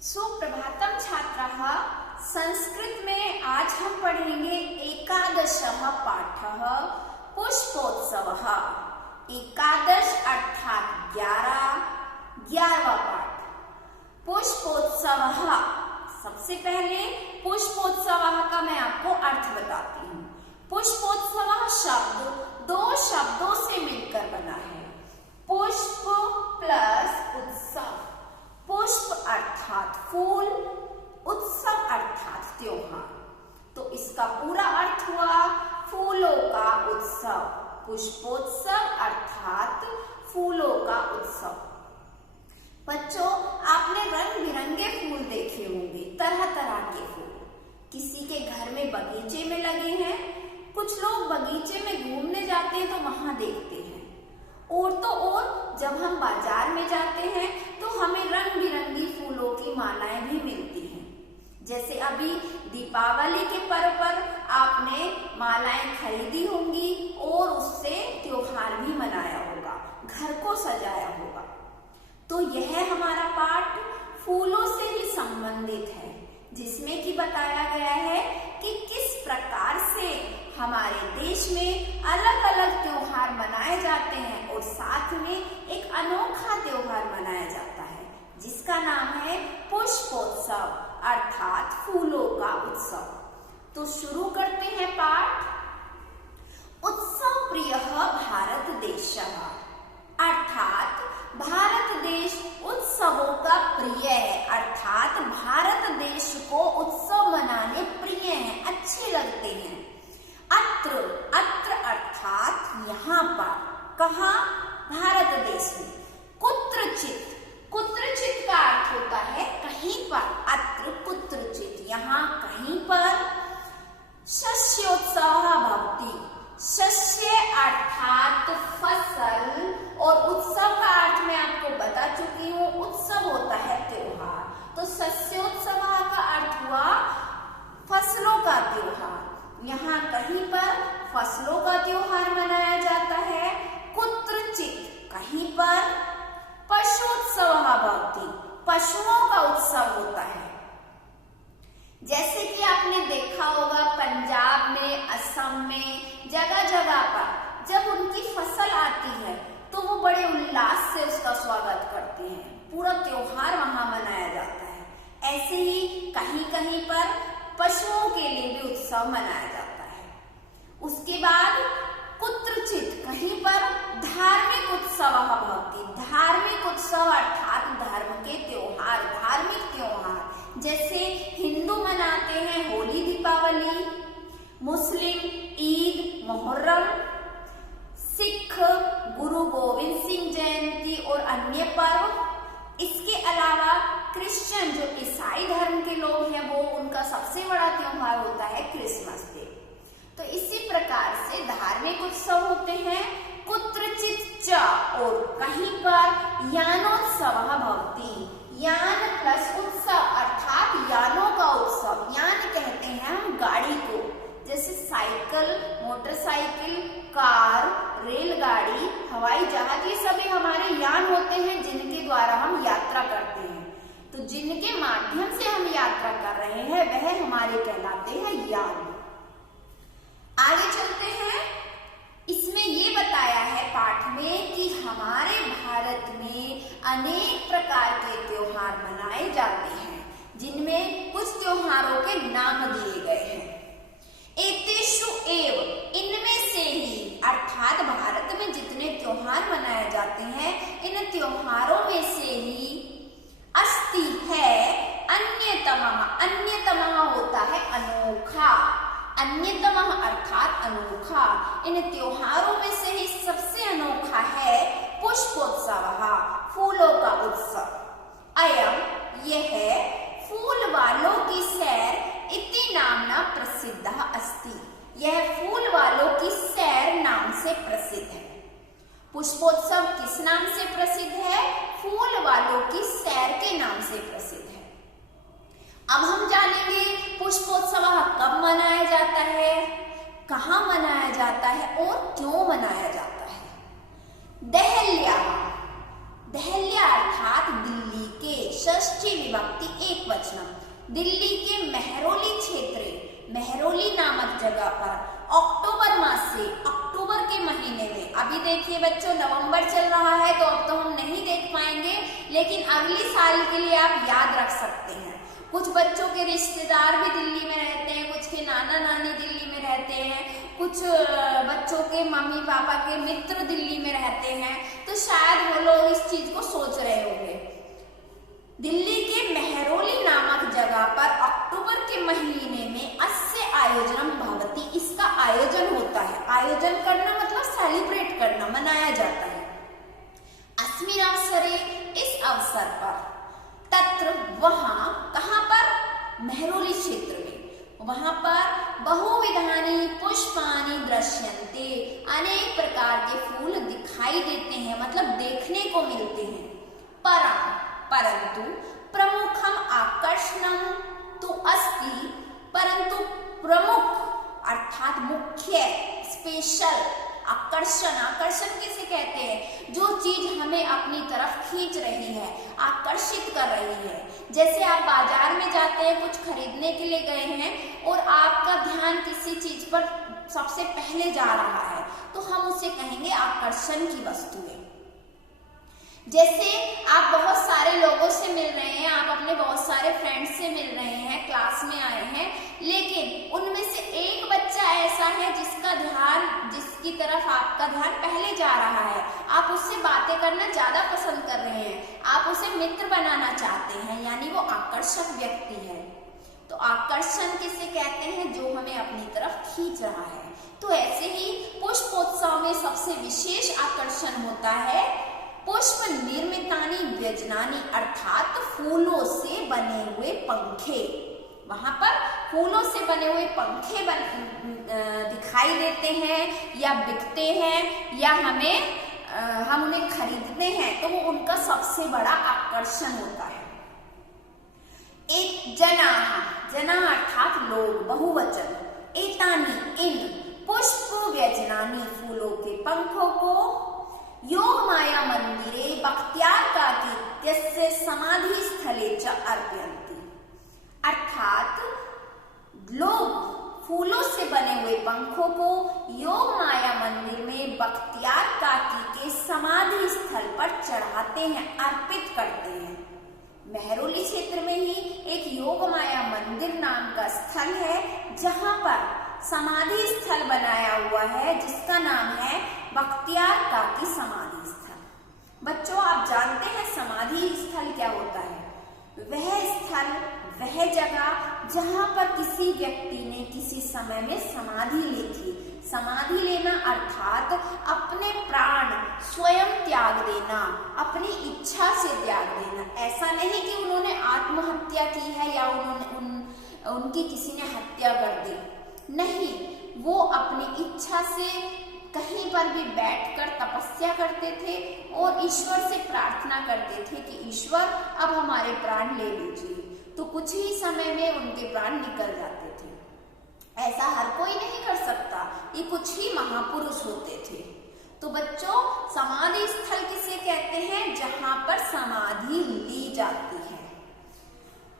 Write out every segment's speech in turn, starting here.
सुप्रभातम छात्राः। संस्कृत में आज हम पढ़ेंगे एकादशः पाठः पुष्पोत्सवः। एकादश अर्थात 11वां पाठ पुष्पोत्सवः। सबसे पहले पुष्पोत्सवः का मैं आपको अर्थ बताती हूँ। पुष्पोत्सवः शब्द दो शब्दों से मिलकर बना है, पुष्प प्लस उत्सव। पुष्प अर्थात फूल, उत्सव अर्थात त्योहार। तो इसका पूरा अर्थ हुआ फूलों का उत्सव। पुष्पोत्सव अर्थात फूलों का उत्सव। बच्चों, आपने रंग बिरंगे फूल देखे होंगे, तरह तरह के फूल। किसी के घर में बगीचे में लगे हैं, कुछ लोग बगीचे में घूमने जाते हैं तो वहां देखते हैं। और तो और जब हम बाजार में जाते हैं तो हमें रंग बिरंगी फूलों की मालाएं भी मिलती हैं। जैसे अभी दीपावली के पर्व पर आपने मालाएं खरीदी होंगी और उससे त्योहार भी मनाया होगा, घर को सजाया होगा। तो यह हमारा पाठ फूलों से ही संबंधित है, जिसमें कि बताया गया है कि किस प्रकार से हमारे देश में अलग अलग त्योहार मनाए जाते हैं और साथ में एक अनोखा त्योहार मनाया जाता है जिसका नाम है पुष्पोत्सव अर्थात फूलों का उत्सव। तो शुरू करते हैं पाठ। उत्सव प्रियः भारत देशः अर्थात भारत देश उत्सवों का प्रिय है, अर्थात भारत देश को उत्सव मनाने प्रिय हैं, अच्छे लगते हैं। अत्र अर्थात यहाँ पर, कहाँ? भारत देश में। कुत्रचित का अर्थ होता है कहीं पर। अत्र कुत्रचित, यहाँ कहीं पर। शस्योत्सवः भवति। शस्य अर्थात फसल और उत्सव का अर्थ मैं आपको बता चुकी हूँ, उत्सव होता है त्योहार। तो शस्योत्सवः का अर्थ हुआ फसलों का त्योहार। यहाँ कहीं पर फसलों का त्योहार मनाया जाता है। कुत्रचित कहीं पर। पशुत्सवः भवति। पशुओं का उत्सव होता है। जैसे कि आपने देखा होगा पंजाब में, असम में, जगह जगह पर जब उनकी फसल आती है तो वो बड़े उल्लास से उसका स्वागत करते हैं, पूरा त्योहार वहां मनाया जाता है। ऐसे ही कहीं कहीं पर पशुओं के लिए भी उत्सव मनाया जाता है। उसके बाद कुत्रचित कहीं पर धार्मिक उत्सवः भवति। धार्मिक उत्सव अर्थात धर्म के त्योहार, धार्मिक त्योहार जैसे हिंदू मनाते हैं होली दीपावली, मुस्लिम ईद मुहर्रम, सिख गुरु गोविंद सिंह जयंती और अन्य पर्व। इसके अलावा क्रिश्चियन जो ईसाई धर्म के लोग हैं वो उनका सबसे बड़ा त्योहार होता है क्रिसमस डे। तो इसी प्रकार से धार्मिक उत्सव होते हैं। कुत्रचित च और कहीं पर यानोत्सवः भवति। यान प्लस उत्सव अर्थात यानों का उत्सव। यान कहते हैं हम गाड़ी को, जैसे साइकिल, मोटरसाइकिल, कार, रेलगाड़ी, हवाई जहाज, ये सभी हमारे यान होते हैं जिनके द्वारा हम यात्रा करते हैं। तो जिनके माध्यम से हम यात्रा कर रहे हैं वह हमारे कहलाते हैं यान। आगे चलते हैं। इसमें ये बताया है पाठ में कि हमारे भारत में अनेक प्रकार के त्योहार मनाए जाते हैं, जिनमें कुछ त्योहारों के नाम दिए गए हैं। एतेषु एव, इनमें से ही, अर्थात भारत में जितने त्योहार मनाए जाते हैं इन त्योहारों में से ही अस्ति है अन्यतमः। अन्यतमः होता है अनोखा। अन्यतमः अर्थात अनोखा। इन त्योहारों में से ही सबसे अनोखा है पुष्पोत्सवः, फूलों का उत्सव। अयम, यह फूल वालों की सैर इति नामना प्रसिद्धः अस्ति। यह फूल वालों की सैर नाम से प्रसिद्ध है। पुष्पोत्सव किस नाम से प्रसिद्ध है? फूल वालों की सैर के नाम से प्रसिद्ध है। अब हम जानेंगे पुष्पोत्सव कब मनाया जाता है, कहाँ मनाया जाता है और क्यों मनाया जाता है। दहल्या, दहल्या अर्थात दिल्ली के, षष्ठ षष्ठी विभक्ति एकवचनम। दिल्ली के मेहरौली क्षेत्र, मेहरौली नामक जगह पर अक्टूबर मास से, अक्टूबर के महीने में, अभी देखिए बच्चों नवंबर चल रहा है तो अब तो हम नहीं देख पाएंगे, लेकिन अगली साल के लिए आप याद रख सकते हैं। कुछ बच्चों के रिश्तेदार भी दिल्ली में रहते हैं, कुछ के नाना नानी दिल्ली में रहते हैं, कुछ बच्चों के मम्मी पापा के मित्र दिल्ली में रहते हैं, तो शायद वो लोग इस चीज को सोच रहे होंगे। दिल्ली के मेहरौली नामक जगह पर अक्टूबर के महीने में अस्य आयोजनम भवति, इसका आयोजन होता है। आयोजन करना मतलब सेलिब्रेट करना, मनाया जाता है। अस्मिन् अवसरे, इस अवसर पर, तत्र वहां, कहां पर, मेहरौली क्षेत्र में, वहां पर बहुविधानि पुष्पानि दृश्यन्ते, अनेक प्रकार के फूल दिखाई देते हैं, मतलब देखने को मिलते हैं। परंतु प्रमुखम आकर्षणम तो अस्ति, परंतु प्रमुख अर्थात मुख्य, स्पेशल, आकर्षण, आकर्षण किसे कहते हैं, जो चीज हमें अपनी तरफ खींच रही है, आकर्षित कर रही है। जैसे आप बाजार में जाते हैं, कुछ खरीदने के लिए गए हैं और आपका ध्यान किसी चीज पर सबसे पहले जा रहा है, तो हम उसे कहेंगे आकर्षण की वस्तुएं। जैसे आप बहुत सारे लोगों से मिल रहे हैं, आप अपने बहुत सारे फ्रेंड्स से मिल रहे हैं, क्लास में आए हैं, लेकिन उनमें से एक बच्चा ऐसा है जिसकी तरफ आपका ध्यान पहले जा रहा है, आप उससे बातें करना ज्यादा पसंद कर रहे हैं, आप उसे मित्र बनाना चाहते हैं, यानी वो आकर्षक व्यक्ति है। तो आकर्षण किसे कहते हैं, जो हमें अपनी तरफ खींच रहा है। तो ऐसे ही पुष्पोत्सव में सबसे विशेष आकर्षण होता है पुष्प निर्मितानि व्यजनानि, अर्थात फूलों से बने हुए पंखे। वहां पर फूलों से बने हुए पंखे दिखाई देते हैं या बिकते हैं, या हम उन्हें खरीदते हैं, तो वो उनका सबसे बड़ा आकर्षण होता है। एक जना अर्थात लोग, बहुवचन, एतानि, इन, पुष्प व्यजनानि, फूलों के पंखों को, योग माया मंदिरे बख्तियार काकी समाधि स्थले च अर्पयन्ति, अर्थात लोग फूलों से बने हुए पंखों को योग माया मंदिर में बख्तियार काकी के समाधि स्थल पर चढ़ाते हैं, अर्पित करते हैं। मेहरौली क्षेत्र में ही एक योग माया मंदिर नाम का स्थल है, जहां पर समाधि स्थल बनाया हुआ है, जिसका नाम है बख्तियार काकी समाधि स्थल। बच्चों आप जानते हैं समाधि स्थल क्या होता है? वह स्थल, वह जगह जहां पर किसी व्यक्ति ने किसी समय में समाधि ली थी। समाधि लेना अर्थात अपने प्राण स्वयं त्याग देना, अपनी इच्छा से त्याग देना। ऐसा नहीं कि उन्होंने आत्महत्या की है या उनकी किसी ने हत्या कर दी, नहीं, वो अपनी इच्छा से कहीं पर भी बैठकर तपस्या करते थे और ईश्वर से प्रार्थना करते थे कि ईश्वर अब हमारे प्राण ले लीजिए, तो कुछ ही समय में उनके प्राण निकल जाते थे। ऐसा हर कोई नहीं कर सकता, ये कुछ ही महापुरुष होते थे। तो बच्चों समाधि स्थल किसे कहते हैं? जहां पर समाधि ली जाती है।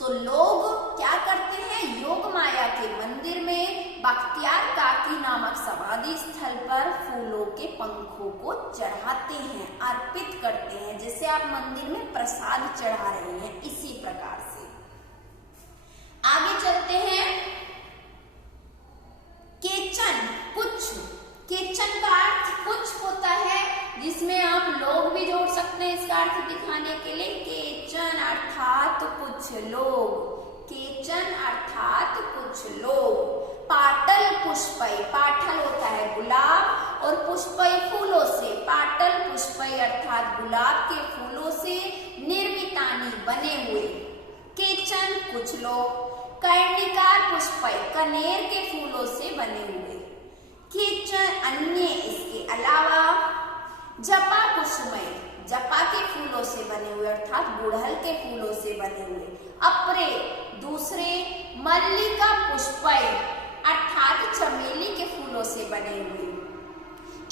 तो लोग क्या करते हैं? योग माया के मंदिर में बख्तियार काकी नामक समाधि स्थल पर फूलों के पंखों को चढ़ाते हैं, अर्पित करते हैं, जैसे आप मंदिर में प्रसाद चढ़ा रहे हैं, इसी प्रकार से। आगे चलते हैं। केचन, कुछ। केचन का अर्थ कुछ होता है, जिसमें आप लोग भी जोड़ सकते हैं इसका अर्थ दिखाने के लिए। केचन अर्थात कुछ लोग, केचन अर्थात कुछ लोग। पाटल पुष्पई, पाटल होता है गुलाब और पुष्पई फूलों से, पाटल पुष्पई अर्थात गुलाब के फूलों से, निर्मितानि बने हुए, केचन कुछ लोग, कर्णिकार पुष्पई कनेर के फूलों से बने हुए, केचन अन्य इसके अलावा, जपा कुसुमय जपा के फूलों से बने हुए अर्थात गुड़हल के फूलों से बने हुए, अपरे दूसरे, मल्लिका पुष्पय अर्थात चमेली के फूलों से बने हुए,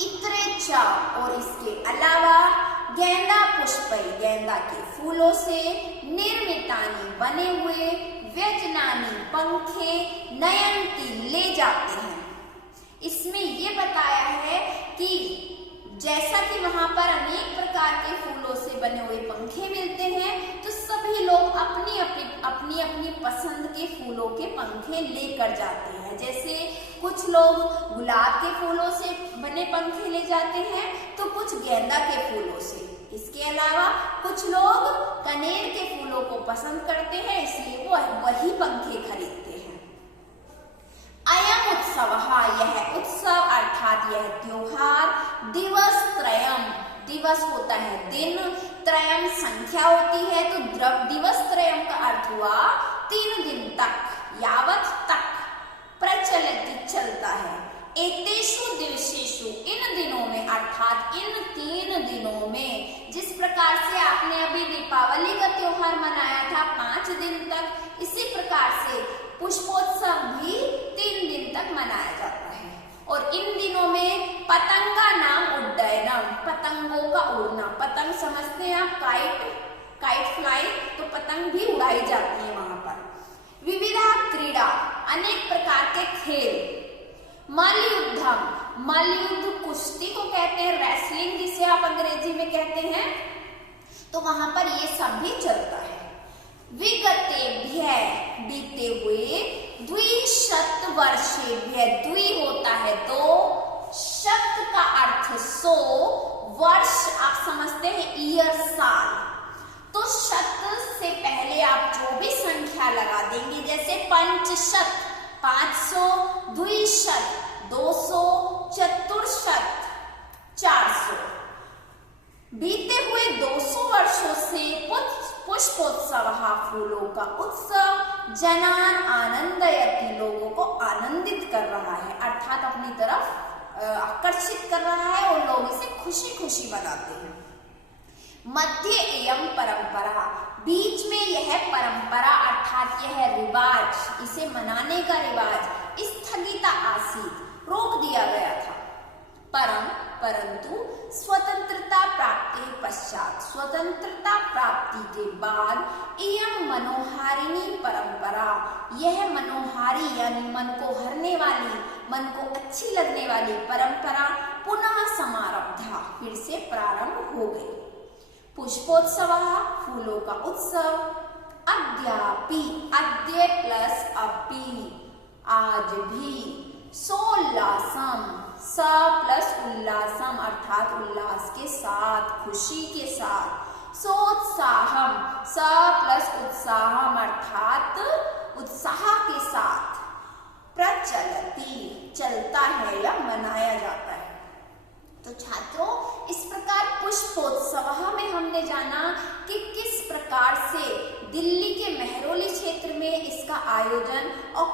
इतरे चा और इसके अलावा, गेंदा पुष्पय गेंदा के फूलों से, निर्मित निर्मितानि बने हुए व्यजनानि पंखे नयंती ले जाते हैं। इसमें ये बताया है कि जैसा कि वहां पर अनेक प्रकार के फूलों से बने हुए पंखे मिलते हैं, तो सभी लोग अपनी अपनी पसंद के फूलों के पंखे लेकर जाते हैं। जैसे कुछ लोग गुलाब के फूलों से बने पंखे ले जाते हैं, तो कुछ गेंदा के फूलों से। इसके अलावा कुछ लोग कनेर के फूलों को पसंद करते हैं, इसलिए वो वही पंखे खरीदते हैं। अयम उत्सवः, यह उत्सव अर्थात यह त्योहार दिवस त्रयम, दिवस होता है दिन, त्रयम संख्या होती है, तो दिवस त्रयम का अर्थ हुआ 3 दिन तक, यावत तक प्रचलित चलता है। एतेषु दिवसेषु, इन दिनों में अर्थात इन 3 दिनों में, जिस प्रकार से आपने अभी दीपावली का त्योहार मनाया था 5 दिन तक, इसी प्रकार से पुष्पोत्सव भी 3 दिन तक मनाया जाता है। और इन दिनों में पतंगा नाम उड्डयनम, पतंगों का उड़ना, पतंग समझते हैं आप, काइट फ्लाई, तो पतंग भी उड़ाई जाती है वहां पर। विविधा क्रीड़ा, अनेक प्रकार के खेल। मल्लयुद्धम, मल्लयुद्ध कुश्ती को कहते हैं, रेसलिंग जिसे आप अंग्रेजी में कहते हैं, तो वहां पर ये सब भी चलता है। विगतेभ्य, बीते हुए, द्विशत वर्षेभ्य, द्वि होता है 2, शत का अर्थ 100, वर्ष आप समझते हैं ईयर साल, तो शत से पहले आप जो भी संख्या लगा देंगे, जैसे पंचशत 500, द्विशत 200, चतुर्शत 400। बीते हुए 200 वर्षों से पुष्पोत्सव, फूलों का उत्सव, जनान आनंदयति, लोगों को आनंदित कर रहा है, अर्थात अपनी तरफ आकर्षित कर रहा है, और लोग इसे खुशी खुशी मनाते हैं। मध्य एयं परंपरा, बीच में यह परंपरा अर्थात यह रिवाज, इसे मनाने का रिवाज स्थगिता आसीत, रोक दिया गया था। परंतु स्वतंत्रता प्राप्ति पश्चात, स्वतंत्रता प्राप्ति के बाद एयं मनोहारिणी परंपरा, यह मनोहारी यानी मन को हरने वाली, मन को अच्छी लगने वाली परंपरा पुनः समारब्धा, फिर से प्रारंभ हो गई। पुष्पोत्सव, फूलों का उत्सव। अद्यापि, अद्य प्लस अपि, आज भी। सोल्लासम, स प्लस उल्लासम अर्थात उल्लास के साथ, खुशी के साथ। सोत्साहम, स प्लस उत्साहम अर्थात उत्साह के साथ। प्रचलति, चलता है या मनाया जाता है। तो छात्रों, इस प्रकार पुष्पोत्सव में हमने जाना कि किस प्रकार से दिल्ली के मेहरौली क्षेत्र में इसका आयोजन और